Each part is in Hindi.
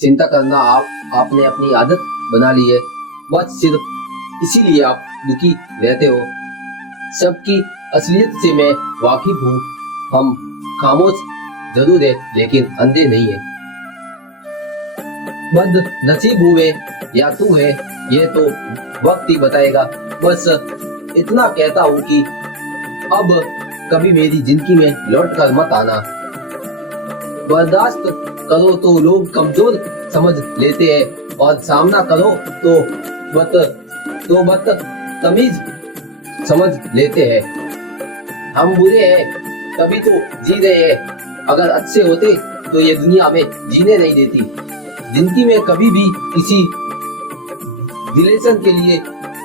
चिंता करना आपने अपनी आदत बना ली है। बस सिर्फ इसीलिए आप दुखी रहते हो। सबकी असलियत से मैं वाकिफ हूँ। हम खामोश जरूर है लेकिन अंधे नहीं है। बद नसीब हुए या तू है ये तो वक्त ही बताएगा। बस इतना कहता हूँ कि अब कभी मेरी जिंदगी में लौट कर मत आना। बर्दाश्त करो तो लोग कमजोर समझ लेते हैं और सामना करो तो बदतमीज समझ लेते हैं। हम बुरे हैं तभी तो जी रहे हैं। अगर अच्छे होते तो ये दुनिया में जीने नहीं देती। जिंदगी में कभी भी किसी रिलेशन के लिए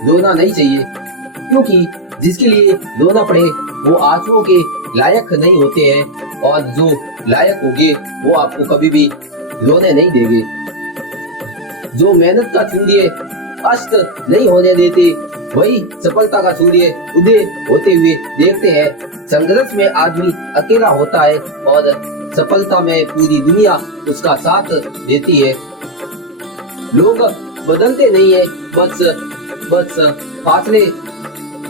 रोना नहीं चाहिए, क्योंकि जिसके लिए रोना पड़े वो आंसुओं के लायक नहीं होते हैं, और जो लायक होंगे वो आपको कभी भी रोने नहीं देंगे। जो मेहनत का सूर्य अस्त नहीं होने देते वही सफलता का सूर्य उदय होते हुए देखते हैं। संघर्ष में आदमी अकेला होता है और सफलता में पूरी दुनिया उसका साथ देती है। लोग बदलते नहीं है, बस फासले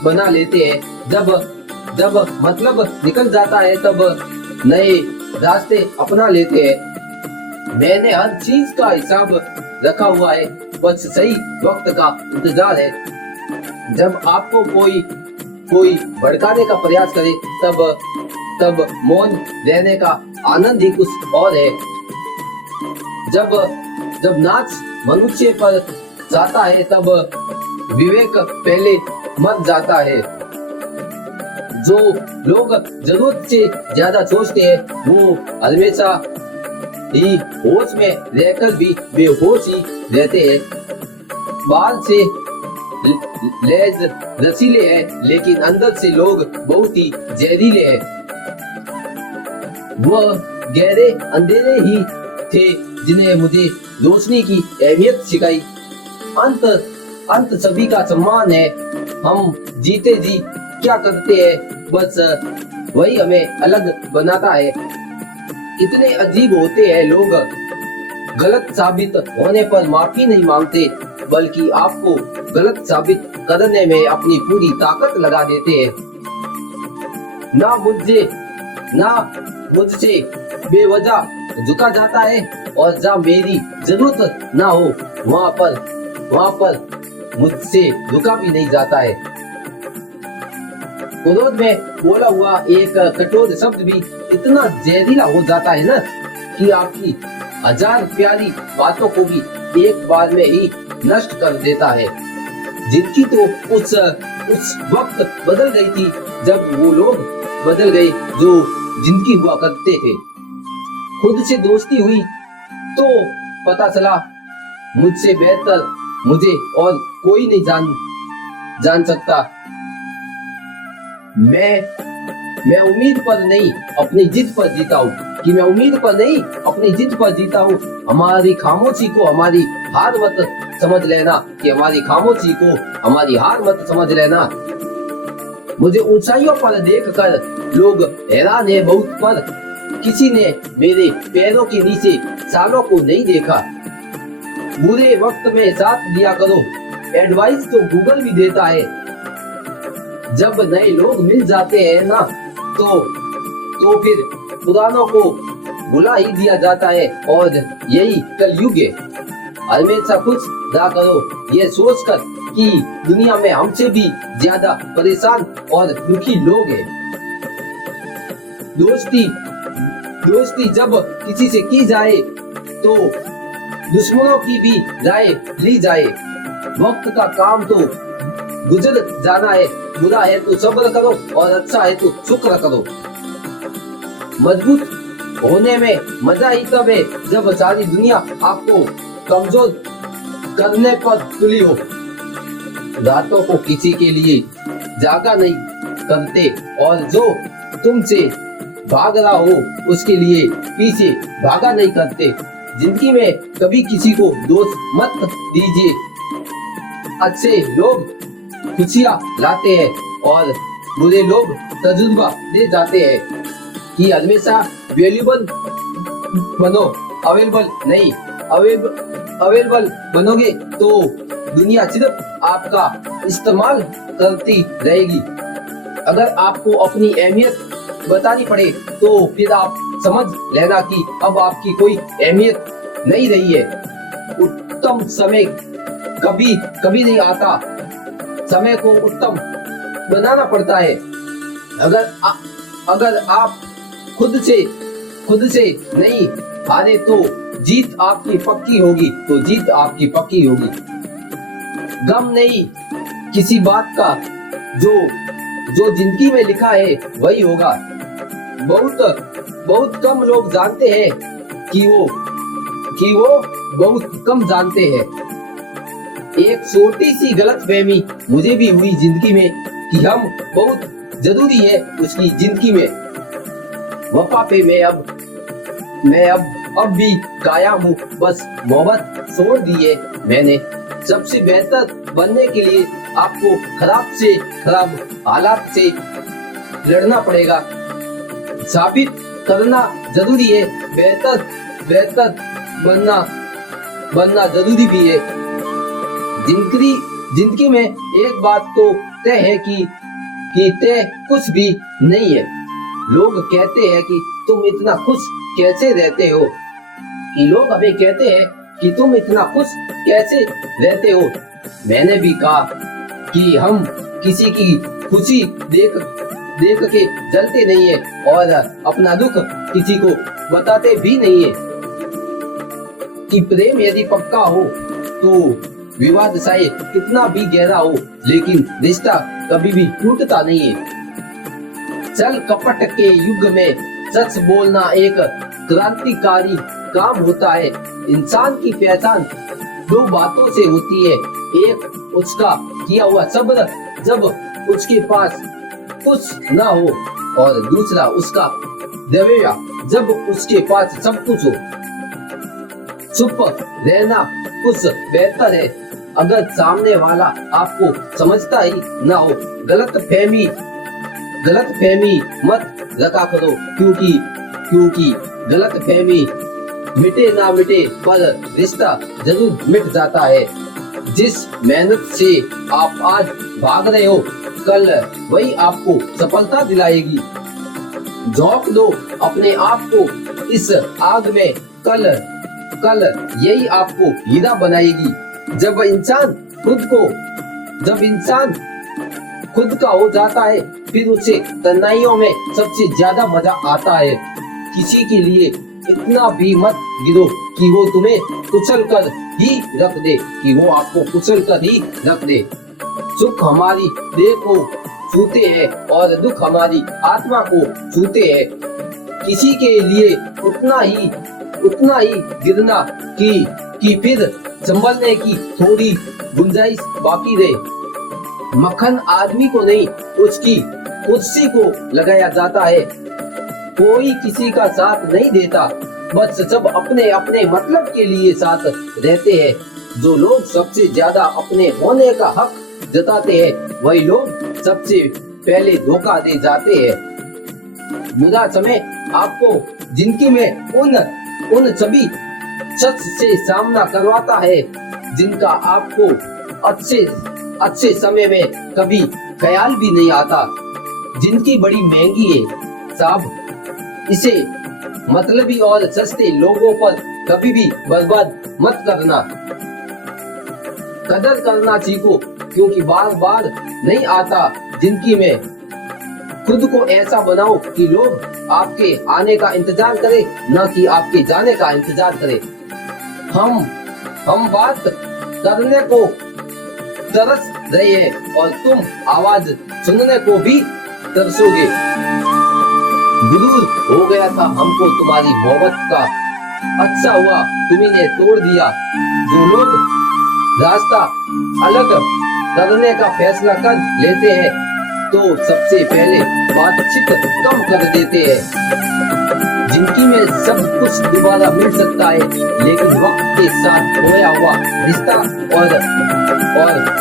बना लेते हैं। जब मतलब निकल जाता है तब नए रास्ते अपना लेते हैं। मैंने हर चीज का हिसाब रखा हुआ है, बस सही वक्त का इंतजार है। जब आपको कोई भड़काने का प्रयास करे तब मौन रहने का आनंद ही कुछ और है। जब नाच मनुष्य पर जाता है तब विवेक पहले मर जाता है। जो लोग जरूरत से ज्यादा सोचते हैं वो हमेशा ही होश में रहकर भी बेहोश ही रहते हैं। बाहर से लेज रसीले हैं लेकिन अंदर से लोग बहुत ही जहरीले हैं। वह गहरे अंधेरे ही थे जिन्हें मुझे रोशनी की अहमियत सिखाई। अंत सभी का सम्मान है। हम जीते जी क्या करते हैं, बस वही हमें अलग बनाता है। कितने अजीब होते हैं लोग, गलत साबित होने पर माफी नहीं मांगते बल्कि आपको गलत साबित करने में अपनी पूरी ताकत लगा देते हैं। ना मुझसे बेवजह झुका जाता है और जहाँ मेरी जरूरत ना हो वहाँ पर मुझसे झुका भी नहीं जाता है। क्रोध में बोला हुआ एक कठोर शब्द भी इतना जहरीला हो जाता है ना कि आपकी हजार प्यारी बातों को भी एक बार में ही नष्ट कर देता है। जिनकी तो उस वक्त बदल गई थी जब वो लोग बदल गए जो जिनकी हुआ करते थे। खुद से दोस्ती हुई तो पता चला मुझसे बेहतर मुझे और कोई नहीं जान सकता। मैं उम्मीद पर नहीं अपनी जिद पर जीता हूँ हमारी खामोशी को हमारी हार मत समझ लेना मुझे ऊंचाइयों पर देखकर लोग हैरान है बहुत, पर किसी ने मेरे पैरों के नीचे सालों को नहीं देखा। बुरे वक्त में साथ दिया करो, एडवाइस तो गूगल भी देता है। जब नए लोग मिल जाते हैं ना तो फिर पुरानों को बुला ही दिया जाता है, और यही कलयुग है। हमेशा खुश रहा करो ये सोचकर कि दुनिया में हमसे भी ज्यादा परेशान और दुखी लोग हैं। दोस्ती जब किसी से की जाए तो दुश्मनों की भी राय ली जाए। वक्त का काम तो गुजर जाना है। बुरा है तो सब्र करो और अच्छा है तो शुक्र करो। मजबूत होने में मजा ही तब है जब सारी दुनिया आपको कमजोर करने पर तुली हो। रातों को किसी के लिए जागा नहीं करते, और जो तुमसे भाग रहा हो उसके लिए पीछे भागा नहीं करते। जिंदगी में कभी किसी को दोष मत दीजिए। अच्छे लोग खुशियाँ लाते हैं और बुरे लोग तजुर्बा दे जाते हैं कि हमेशा वैल्यूबल बनो, अवेलेबल नहीं। अवेलेबल बनोगे तो दुनिया सिर्फ आपका इस्तेमाल करती रहेगी। अगर आपको अपनी अहमियत बतानी पड़े तो फिर आप समझ लेना कि अब आपकी कोई अहमियत नहीं रही है। उत्तम समय कभी कभी नहीं आता, समय को उत्तम बनाना पड़ता है। अगर आप खुद से नहीं हारे तो जीत आपकी पक्की होगी, गम नहीं किसी बात का, जो जिंदगी में लिखा है वही होगा। बहुत कम लोग जानते हैं कि वो बहुत कम जानते हैं। एक छोटी सी गलतफहमी मुझे भी हुई जिंदगी में कि हम बहुत जरूरी है उसकी जिंदगी में। वफा पे मैं अब भी कायम हूँ, बस मोहब्बत छोड़ दी है मैंने। सबसे बेहतर बनने के लिए आपको खराब से खराब हालात से लड़ना पड़ेगा, साबित करना जरूरी है। बेहतर बनना जरूरी भी है। जिंदगी में एक बात तो तय है कि तय कुछ भी नहीं है। लोग कहते हैं कि तुम इतना खुश कैसे रहते हो, मैंने भी कहा कि हम किसी की खुशी देख के जलते नहीं है और अपना दुख किसी को बताते भी नहीं है। कि प्रेम यदि पक्का हो तो विवाद चाहे कितना भी गहरा हो, लेकिन रिश्ता कभी भी टूटता नहीं है। छल कपट के युग में सच बोलना एक क्रांतिकारी काम होता है। इंसान की पहचान दो बातों से होती है, एक उसका किया हुआ सब्र जब उसके पास कुछ ना हो, और दूसरा उसका रवैया जब उसके पास सब कुछ हो। चुप रहना कुछ बेहतर है अगर सामने वाला आपको समझता ही ना हो। गलतफहमी मत रखा करो, क्योंकि गलतफहमी मिटे ना मिटे पर रिश्ता जरूर मिट जाता है। जिस मेहनत से आप आज भाग रहे हो, कल वही आपको सफलता दिलाएगी। झोंक दो अपने आप को इस आग में, कल यही आपको हीरा बनाएगी। जब इंसान खुद का हो जाता है, फिर उसे तन्हाइयों में सबसे ज्यादा मजा आता है। किसी के लिए इतना भी मत गिरो कि वो तुम्हें कुचल कर ही रख दे, सुख हमारी देह को छूते हैं और दुख हमारी आत्मा को छूते हैं। किसी के लिए उतना ही गिरना कि फिर संभलने की थोड़ी गुंजाइश बाकी रहे। मक्खन आदमी को नहीं, उसकी कुर्सी को लगाया जाता है। कोई किसी का साथ नहीं देता, बस सब अपने अपने मतलब के लिए साथ रहते हैं। जो लोग सबसे ज्यादा अपने होने का हक जताते हैं, वही लोग सबसे पहले धोखा दे जाते हैं। बुरा समय आपको जिंदगी में उन सभी शख्स से सामना करवाता है जिनका आपको अच्छे समय में कभी ख्याल भी नहीं आता। जिंदगी बड़ी महंगी है साहब, इसे मतलबी और सस्ते लोगों पर कभी भी बर्बाद मत करना। कदर करना सीखो, क्योंकि बार बार नहीं आता जिंदगी में। खुद को ऐसा बनाओ कि लोग आपके आने का इंतजार करें, न कि आपके जाने का इंतजार करें। हम बात करने को तरस रहे हैं और तुम आवाज सुनने को भी तरसोगे। दूर हो गया था हमको तुम्हारी मोहब्बत का, अच्छा हुआ तुम्हें तोड़ दिया। जो लोग रास्ता अलग करने का फैसला कर लेते हैं तो सबसे पहले बातचीत कम कर देते हैं। जिंदगी में सब कुछ दोबारा मिल सकता है, लेकिन वक्त के साथ खोया हुआ रिश्ता और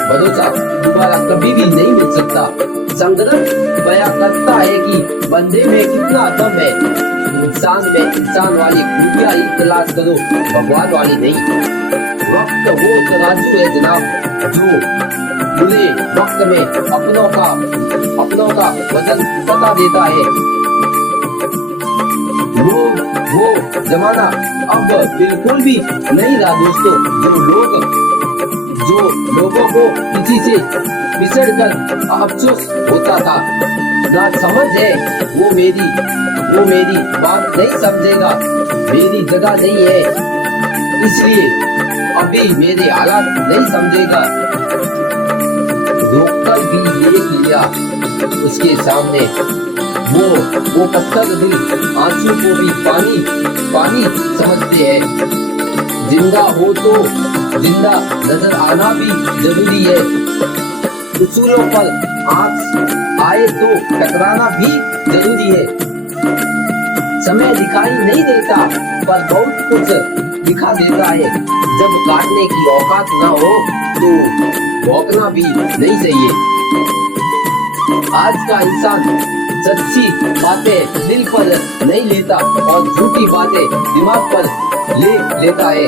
भरोसा दोबारा कभी भी नहीं मिल सकता। संघर्ष बयां करता है कि बंदे में कितना दम है। इंसान में इंसान वाली खूबियां ही तलाश करो, भगवान वाली नहीं। वक्त वो तराजू है जनाब जो बुरे वक्त में अपनों का वजन पता देता है। वो जमाना अब बिल्कुल भी नहीं रहा दोस्तों, जो लोगों को किसी से पिछड़ कर अफसोस होता था। ना समझ है वो मेरी बात नहीं समझेगा, मेरी जगह नहीं है इसलिए अभी मेरे हालात नहीं समझेगा। रोककर भी देख लिया उसके सामने वो पत्थर दिल आंसू को भी पानी समझते हैं। जिंदा हो तो जिंदा नजर आना भी जरूरी है। उसूलों पर आंच आए तो टकराना भी जरूरी है। समय दिखाई नहीं देता पर बहुत कुछ दिखा देता है। जब काटने की औकात ना हो तो भौंकना भी नहीं चाहिए। आज का इंसान सच्ची बातें दिल पर नहीं लेता और झूठी बातें दिमाग पर लेता है।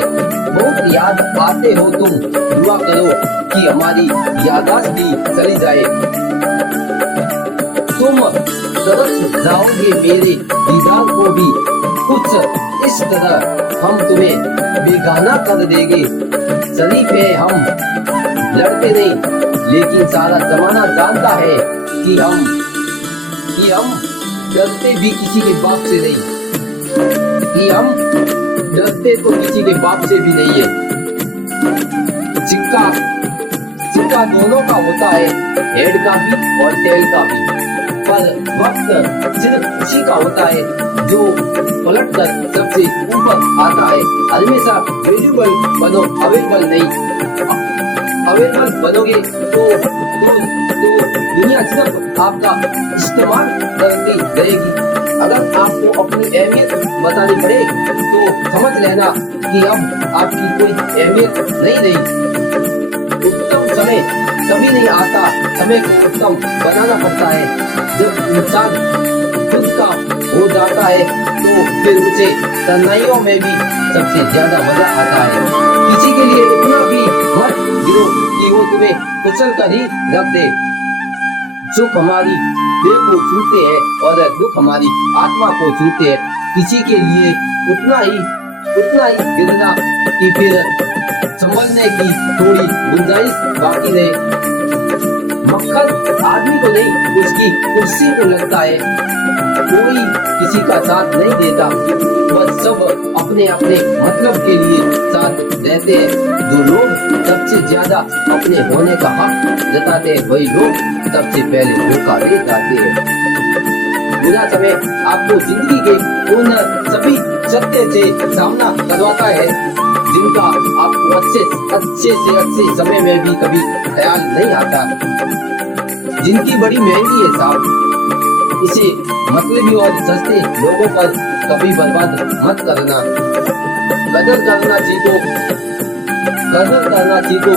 बहुत याद आते हो तुम, दुआ करो कि हमारी याददाश्त भी चली जाए। तुम तरस जाओगे मेरे दीदार को भी, कुछ इस तरह हम तुम्हें बेगाना कर देंगे। शरीफ है हम, लड़ते नहीं, लेकिन सारा जमाना जानता है कि हम डरते भी किसी के बाप से नहीं, कि हम डरते तो किसी के बाप से भी नहीं है। सिक्का दोनों का होता है, हेड का भी और टेल का भी, पर वक्त सिर्फ उसी का होता है जो पलट कर सबसे ऊपर आता है। हमेशा वैल्यूबल बनो, अवेलेबल नहीं। अवेलेबल बनोगे तो दुनिया सिर्फ आपका इस्तेमाल करती रहेगी। अगर आपको अपनी अहमियत बतानी पड़े तो समझ लेना कि अब आपकी कोई अहमियत नहीं रही। उत्तम समय कभी नहीं आता, समय को उत्तम बनाना पड़ता है। जब इंसान खुद का हो जाता है तो फिर उसे तन्हाइयों में भी सबसे ज्यादा मजा आता है। किसी के लिए इतना भी मत गिरो कि वो तुम्हें कुचल कर ही रख दे। सुख हमारी दिल को छूते हैं और दुख हमारी आत्मा को छूते हैं। किसी के लिए उतना ही गिरना कि फिर संभलने की थोड़ी गुंजाइश बाकी रहे। मक्खन आदमी को नहीं उसकी कुर्सी को लगता है। कोई किसी का साथ नहीं देता, बस सब अपने अपने मतलब के लिए साथ रहते हैं। जो लोग सबसे ज्यादा अपने होने का हक जताते हैं वही लोग सबसे पहले धोखा दे जाते हैं। बुरा समय आपको जिंदगी के उन सभी सत्य से सामना करवाता है जिनका आपको अच्छे समय में भी कभी ख्याल नहीं आता। जिंदगी बड़ी महंगी है साहब, इसे मतलबी और सस्ते लोगों पर कभी बर्बाद मत करना। कदर करना सीखो,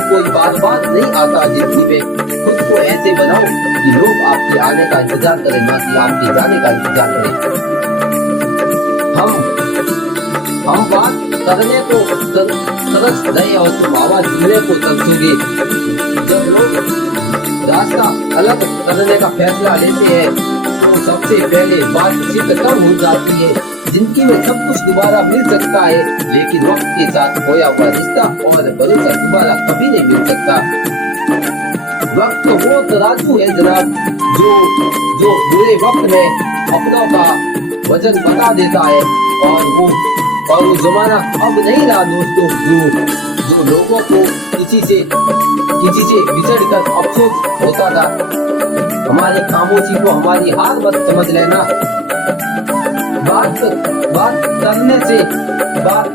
कोई बार नहीं आता जिंदगी में। खुद को ऐसे बनाओ कि लोग आपके आने का इंतजार करें, ना कि आपके जाने का इंतजार करें। हम बात करने को तरस रहे और तुम आवाज सुनने को तरसोगे। जब लोग रास्ता अलग करने का फैसला लेते हैं तो सबसे पहले बातचीत कम हो जाती है। जिंदगी में सब कुछ दोबारा मिल सकता है, लेकिन वक्त के साथ खोया हुआ रिश्ता और भरोसा दोबारा कभी नहीं मिल सकता। वक्त वो तराजू है जनाब जो बुरे वक्त में अपनों का वजन बता देता है। और वो जमाना अब नहीं रहा दोस्तों जो लोगों को किसी से बिछड़ कर अफसोस होता था। हमारी खामोशी को हमारी हार मत समझ लेना। बात करने से बात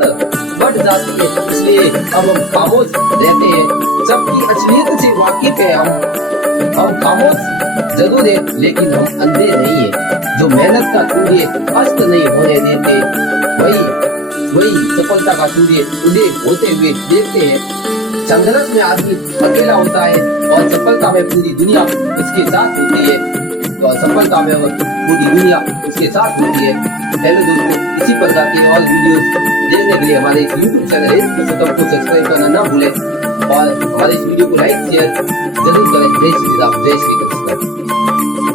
बढ़ जाती है, इसलिए अब हम खामोश रहते हैं। सबकी असलियत से वाकिफ है हम, हम खामोश जरूर है लेकिन हम अंधे नहीं है। जो मेहनत का सूर्य अस्त नहीं होने देते, वही सफलता का सूर्य उदय होते हुए देखते हैं। संघर्ष में आदमी अकेला होता है और सफलता में पूरी दुनिया उसके साथ होती है। तो सफलता में पूरी दुनिया उसके साथ होती है। हेलो दोस्तों, इसी प्रकार के और वीडियोस देखने के लिए हमारे इस YouTube चैनल को सब्सक्राइब करना ना भूलें और हमारे इस वीडियो को लाइक शेयर जरूर करें। जय श्री राम, जय श्री कृष्ण।